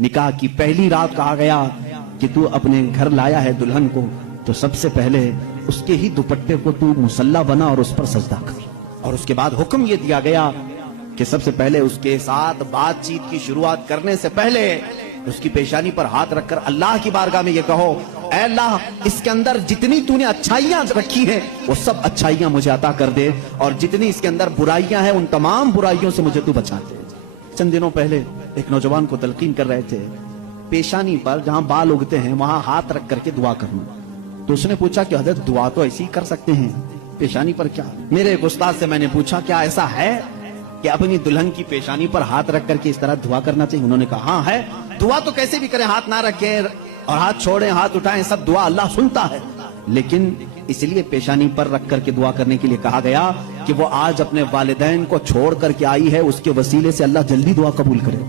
نکاح کی پہلی رات کہا گیا کہ تو اپنے گھر لایا ہے دلہن کو تو سب سے پہلے اس کے ہی دوپٹے کو تو مصلی بنا اور اس پر سجدہ کر. اور اس کے بعد حکم یہ دیا گیا کہ سب سے پہلے اس کے ساتھ بات چیت کی شروعات کرنے سے پہلے اس کی پیشانی پر ہاتھ رکھ کر اللہ کی بارگاہ میں یہ کہو اے اللہ اس کے اندر جتنی تو نے اچھائیاں رکھی ہیں وہ سب اچھائیاں مجھے عطا کر دے اور جتنی اس کے اندر برائیاں ہیں ان تمام برائیوں سے مجھے تو بچا دے. چند دنوں پہلے ایک نوجوان کو تلقین کر رہے تھے پیشانی پر جہاں بال اگتے ہیں وہاں ہاتھ رکھ کر کے دعا کرنا. تو اس نے پوچھا کہ حضرت دعا تو ایسی ہی کر سکتے ہیں پیشانی پر کیا؟ میرے ایک استاد سے میں نے پوچھا کیا ایسا ہے کہ اپنی دلہن کی پیشانی پر ہاتھ رکھ کر کے اس طرح دعا کرنا چاہیے؟ انہوں نے کہا ہاں ہے. دعا تو کیسے بھی کریں، ہاتھ نہ رکھیں اور ہاتھ چھوڑیں ہاتھ اٹھائیں، سب دعا اللہ سنتا ہے، لیکن اس لیے پیشانی پر رکھ کر کے دعا کرنے کے لیے کہا گیا کہ وہ آج اپنے والدین کو چھوڑ کر کے آئی ہے، اس کے وسیلے سے اللہ جلدی دعا قبول کرے.